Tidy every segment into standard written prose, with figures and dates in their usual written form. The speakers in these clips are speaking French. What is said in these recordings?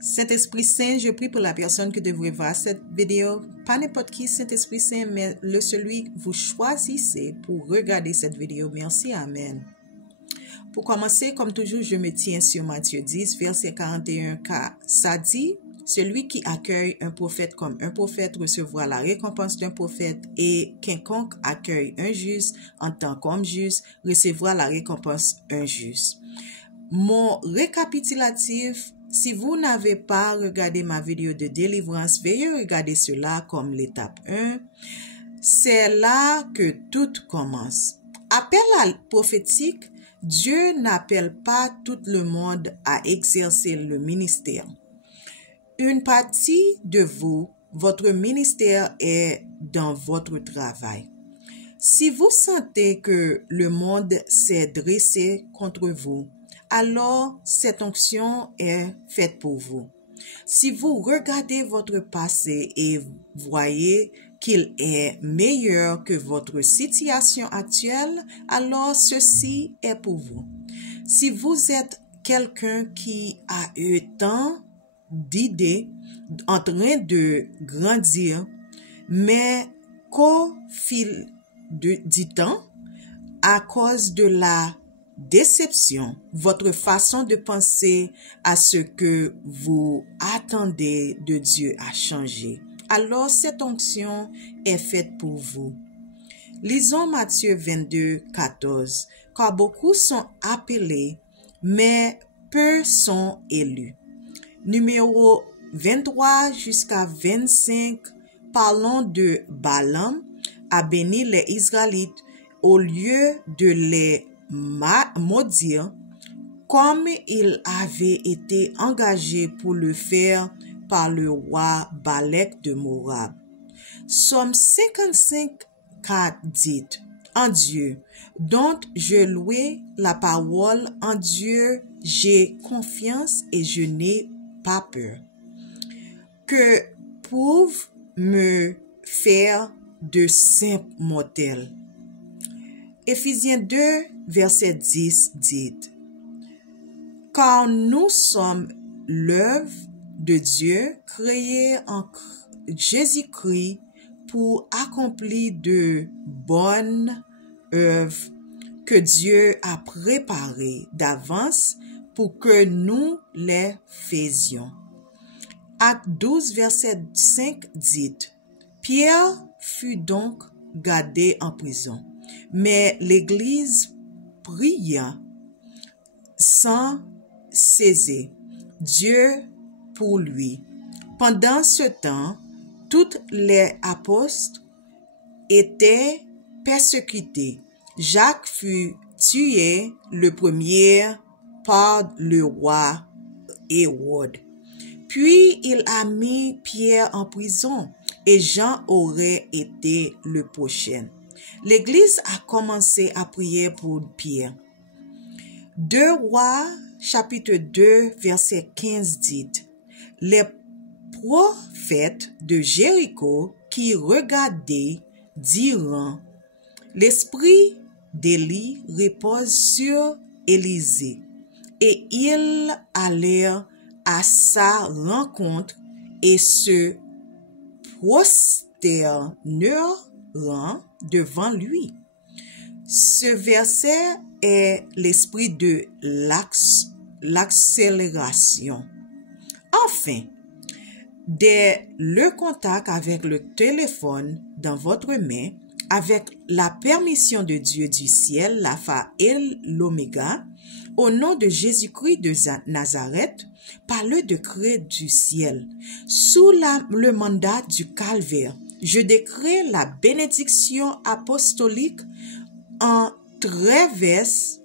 Saint-Esprit Saint, je prie pour la personne qui devrait voir cette vidéo. Pas n'importe qui, Saint-Esprit Saint, mais celui que vous choisissez pour regarder cette vidéo. Merci, Amen. Pour commencer, comme toujours, je me tiens sur Matthieu 10, verset 41, car ça dit, celui qui accueille un prophète comme un prophète recevra la récompense d'un prophète, et quiconque accueille un juste en tant qu'homme juste recevra la récompense d'un juste. Mon récapitulatif, si vous n'avez pas regardé ma vidéo de délivrance, veuillez regarder cela comme l'étape 1. C'est là que tout commence. Appel prophétique, Dieu n'appelle pas tout le monde à exercer le ministère. Une partie de vous, votre ministère est dans votre travail. Si vous sentez que le monde s'est dressé contre vous, alors cette onction est faite pour vous. Si vous regardez votre passé et voyez qu'il est meilleur que votre situation actuelle, alors ceci est pour vous. Si vous êtes quelqu'un qui a eu tant d'idées en train de grandir, mais qu'au fil du temps, à cause de la déception, votre façon de penser à ce que vous attendez de Dieu a changé. Alors cette onction est faite pour vous. Lisons Matthieu 22, 14. Car beaucoup sont appelés, mais peu sont élus. Numéro 23 jusqu'à 25, parlons de Balaam a béni les Israélites au lieu de les maudire, comme il avait été engagé pour le faire par le roi Balak de Moab. Somme 55, 4 dit, en Dieu, dont je louais la parole, en Dieu j'ai confiance et je n'ai pas peur. Que peuvent me faire de simples mortels? Éphésiens 2, verset 10 dit, car nous sommes l'œuvre de Dieu créée en Jésus-Christ pour accomplir de bonnes œuvres que Dieu a préparées d'avance pour que nous les faisions. Acte 12, verset 5 dit, Pierre fut donc gardé en prison, mais l'Église pria sans cesser Dieu pour lui. Pendant ce temps, tous les apôtres étaient persécutés. Jacques fut tué le premier par le roi Hérode. Puis il a mis Pierre en prison et Jean aurait été le prochain. L'Église a commencé à prier pour Pierre. 2 Rois, chapitre 2, verset 15 dit, les prophètes de Jéricho qui regardaient diront, l'esprit d'Élie repose sur Élisée. Et ils allèrent à sa rencontre et se prosternèrent devant lui. Ce verset est l'esprit de l'accélération. Enfin, dès le contact avec le téléphone dans votre main, avec la permission de Dieu du ciel, l'alpha et l'oméga, au nom de Jésus-Christ de Nazareth, par le décret du ciel, sous le mandat du calvaire, je décrée la bénédiction apostolique en traverse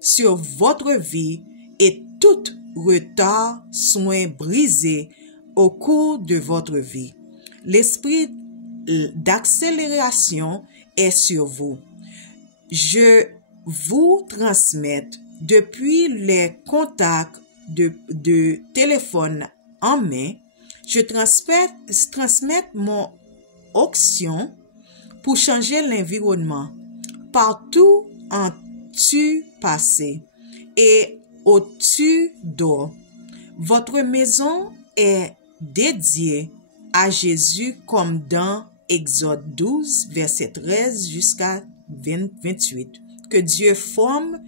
sur votre vie et tout retard soit brisé au cours de votre vie. L'esprit d'accélération est sur vous. Je vous transmets depuis les contacts de téléphone en main, je transmets mon onction pour changer l'environnement partout en tu passé et au-dessus d'eau. Votre maison est dédiée à Jésus comme dans Exode 12, verset 13 jusqu'à 28. Que Dieu forme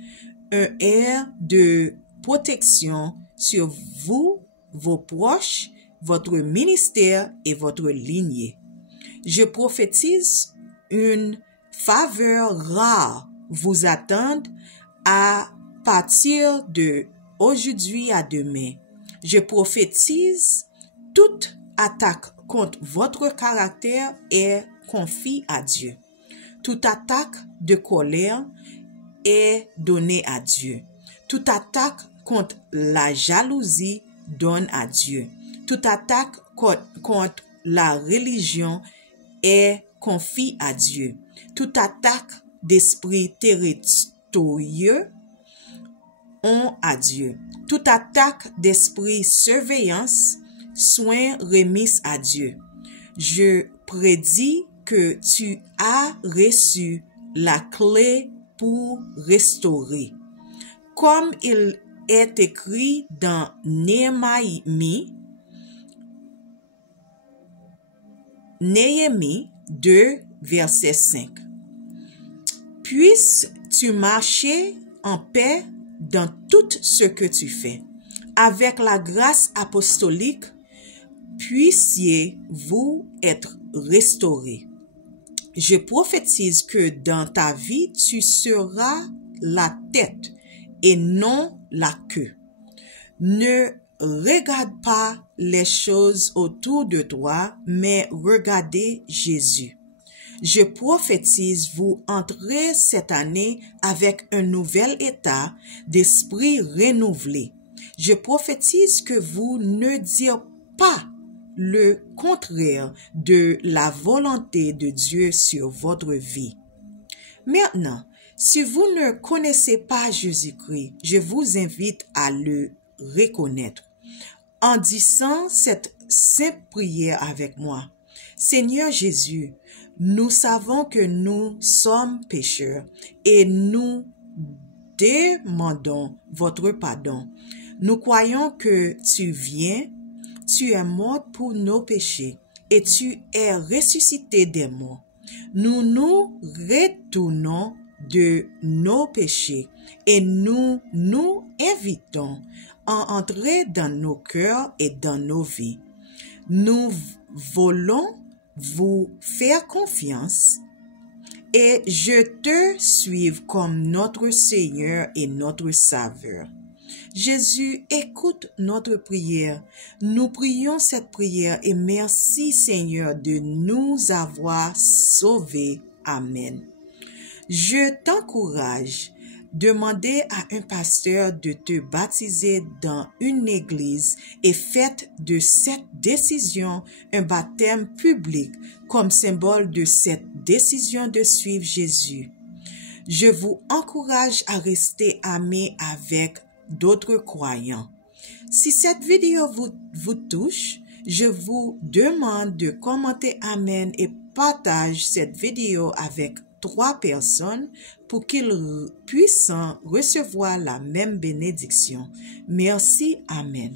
un air de protection sur vous, vos proches, votre ministère et votre lignée. Je prophétise une faveur rare vous attend à partir de aujourd'hui à demain. Je prophétise toute attaque contre votre caractère est confiée à Dieu. Toute attaque de colère est donnée à Dieu. Toute attaque contre la jalousie donne à Dieu. Toute attaque contre la religion est confiée à Dieu. Toute attaque d'esprit territorieux ont à Dieu. Toute attaque d'esprit surveillance, soin remis à Dieu. Je prédis que tu as reçu la clé pour restaurer. Comme il est écrit dans Néhémie 2, verset 5. Puisses-tu marcher en paix dans tout ce que tu fais. Avec la grâce apostolique, puissiez-vous être restaurés. Je prophétise que dans ta vie, tu seras la tête et non la queue. Ne regarde pas les choses autour de toi, mais regardez Jésus. Je prophétise vous entrez cette année avec un nouvel état d'esprit renouvelé. Je prophétise que vous ne direz pas le contraire de la volonté de Dieu sur votre vie. Maintenant, si vous ne connaissez pas Jésus-Christ, je vous invite à le reconnaître en disant cette simple prière avec moi. Seigneur Jésus, nous savons que nous sommes pécheurs et nous demandons votre pardon. Nous croyons que tu viens, tu es mort pour nos péchés et tu es ressuscité des morts. Nous nous retournons de nos péchés et nous nous invitons à entrer dans nos cœurs et dans nos vies. Nous voulons vous faire confiance et je te suive comme notre Seigneur et notre Sauveur. Jésus, écoute notre prière. Nous prions cette prière et merci Seigneur de nous avoir sauvés. Amen. Je t'encourage. Demandez à un pasteur de te baptiser dans une église et faites de cette décision un baptême public comme symbole de cette décision de suivre Jésus. Je vous encourage à rester amis avec d'autres croyants. Si cette vidéo vous touche, je vous demande de commenter Amen et partage cette vidéo avec 3 personnes pour qu'ils puissent recevoir la même bénédiction. Merci, Amen.